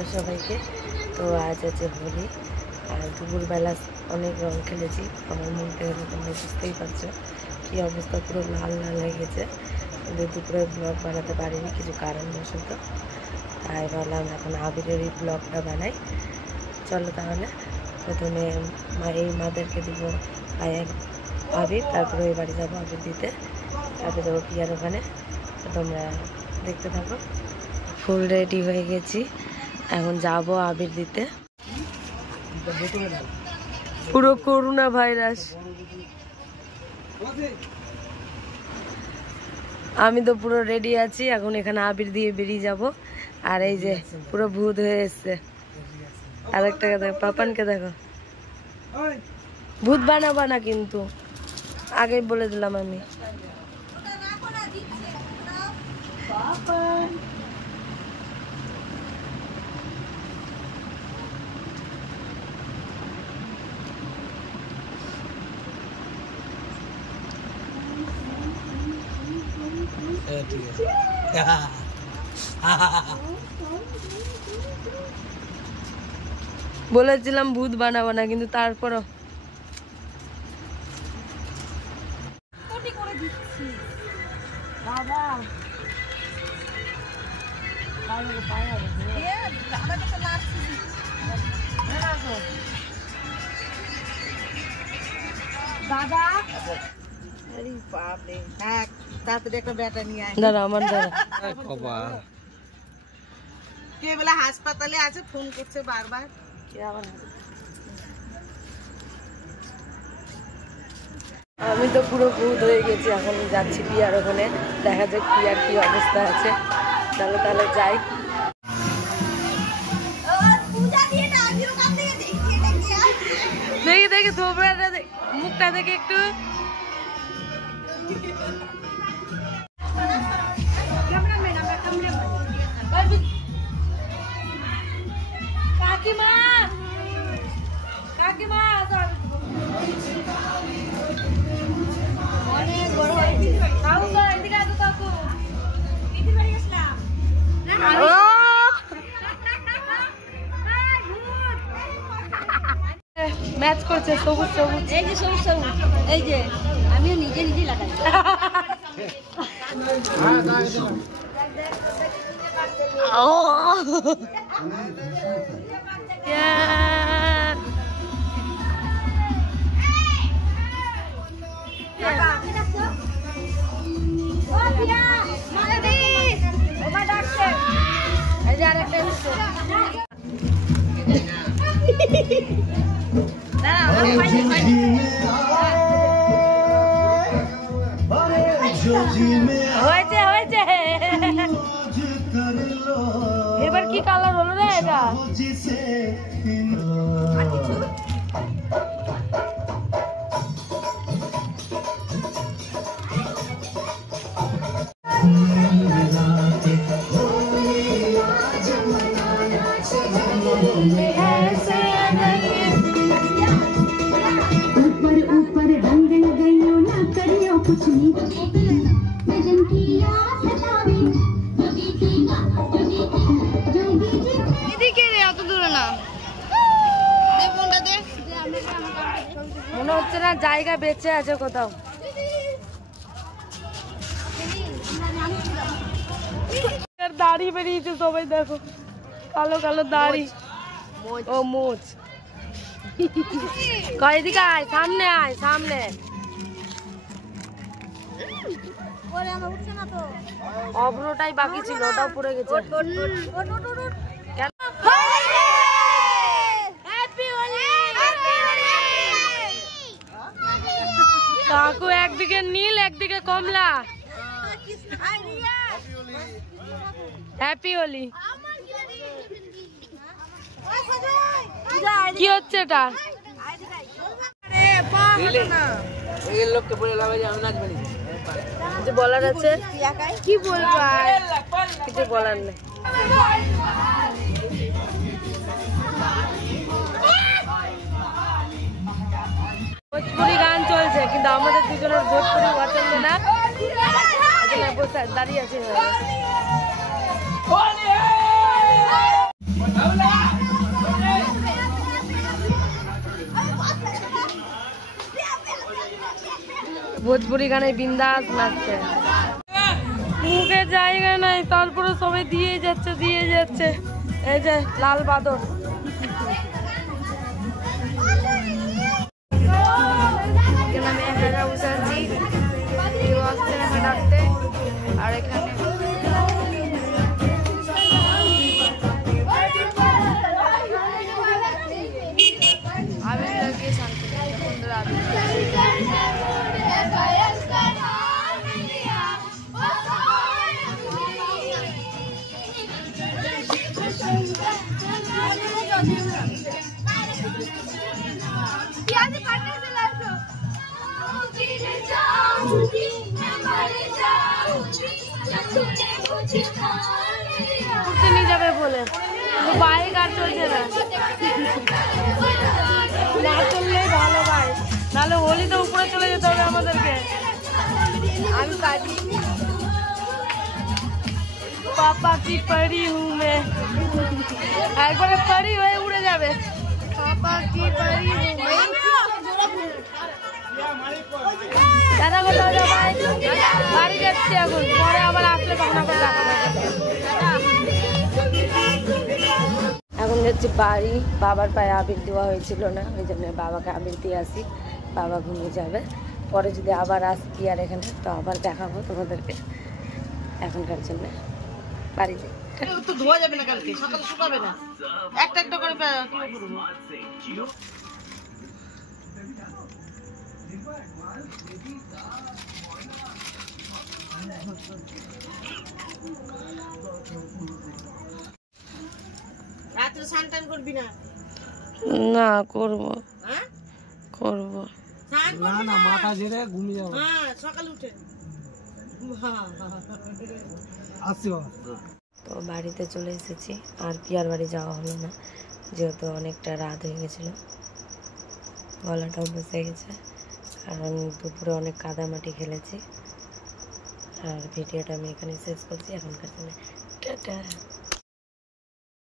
আমার সবাইকে। তো আজ আছে হোলি, আর দুপুরবেলা অনেক রং খেলেছি। আমার মুখটা তোমরা বুঝতেই পারছো কী অবস্থা, পুরো লাল লাল হয়ে গেছে। কিন্তু দুপুরে ব্লগ বানাতে পারিনি কিছু কারণবশত, তাই ভাবলাম এখন আবিরেরই ব্লগটা বানাই। চলো তাহলে প্রথমে এই মাদেরকে দিব পায়ে আবির, তারপরে ওই বাড়ি যাবো আবির দিতে, তারপরে যাবো পিয়ার ওখানে। তোমরা দেখতে থাকো। ফুল রেডি হয়ে গেছি, এখন যাব আবির দিতে। পুরো করোনা ভাইরাস, আমি তো পুরো রেডি আছি। এখন এখানে আবির দিয়ে বেরিয়ে যাব। আর এই যে পুরো ভূত হয়ে এসছে। আর একটা দেখো, পাপানকে দেখো। ভূত বানাবা না কিন্তু, আগেই বলে দিলাম আমি। বলেছিলাম ভূত বানাবো না, কিন্তু তারপরও দাদা হাসপাতালে আছে, ফোন করছে বারবার। আমি তো পুরো ভূত হয়ে গেছি। এখন যাচ্ছি পিয়ার ওখানে, দেখা যাক পিয়ার কি অবস্থা আছে। চলো তাহলে যাই। দেখি দেখি ধোবড়াটা মুখটা দেখে একটু। কাকিমা কাকিমা অনেক বড় হয়েছে। এদিকে আসো কাকু, ম্যাচ করছে সবুজ সবুজ। এই যে সবুজ সবুজ, এই যে আমিও নিজে নিজে লাগাই। হয়েছে হয়েছে, এবার কি কালার হলো রে এটা? মনে হচ্ছে না জায়গা বেঁচে আছে কোথাও। দাড়ি বেরিয়েছে সবাই দেখো, কালো কালো দাড়ি। ও মোচ। এদিকে আয়, সামনে আয়, সামনে। অভ্রটাই বাকি ছিল, ওটাও পড়ে গেছে। কাকু একদিকে নীল একদিকে কমলা। হ্যাপি হোলি। কি হচ্ছে এটা? কিছু বলার আছে? কি বলবো, কিছু বলার নেই। ভোজপুরি গান চলছে, কিন্তু আমাদের দুজনের ভোজপুরি পছন্দ না, দাঁড়িয়ে আছে। ভোজপুরি গানে বিন্দাস নাচছে। মুখে জায়গা নাই, তারপরে সবাই দিয়ে যাচ্ছে। এই যে লাল বাদর। আমি একা একা বসে আছি, কেউ আসছে না ডাকতে। আর এখানে আবির লাগিয়ে শান্তি সুন্দর আবির। ঘুরতে নিয়ে যাবে বলে বাইক আর চলছে না, না চললেই ভালো ভাই, নাহলে হোলিতে উপরে চলে যেতে হবে আমাদেরকে। আমি পারি, পাপা কি পারি হুঁ মে, একবারে পারি হয়ে উড়ে যাবে। পাপা কি পারি হুঁ মে। দাদা কোথাও যা ভাই, বাড়ি যাচ্ছি এখন, পরে আবার আসলে তখন আবার দেখা যাবে। এখন যাচ্ছি বাড়ি, বাবার পায়ে আবির দেওয়া হয়েছিল না, ওই জন্য বাবাকে আবির দিয়ে আসি। বাবা ঘুমিয়ে যাবে, পরে যদি আবার আসি আর এখানে তো আবার দেখাবো তোমাদেরকে। এখনকার জন্য বাড়ি যাই। তো ধোয়া যাবে না, কালকে সকালে শুকাবে না, একটা একটা করে রাত্রে স্নান টান করবি না? না করবো, হ্যাঁ করবো না না, মাথা ঝেড়ে ঘুমিয়ে যাবো। হ্যাঁ সকালে উঠে আসছি বাবা। তো বাড়িতে চলে এসেছি, আর পিয়ার বাড়ি যাওয়া হলো না, যেহেতু অনেকটা রাত হয়ে গেছিলো, গলাটাও বসে গেছে, কারণ দুপুরে অনেক কাদামাটি খেলেছি। আর ভিডিওটা আমি এখানে শেষ করছি এখনকার জন্য। টাটা।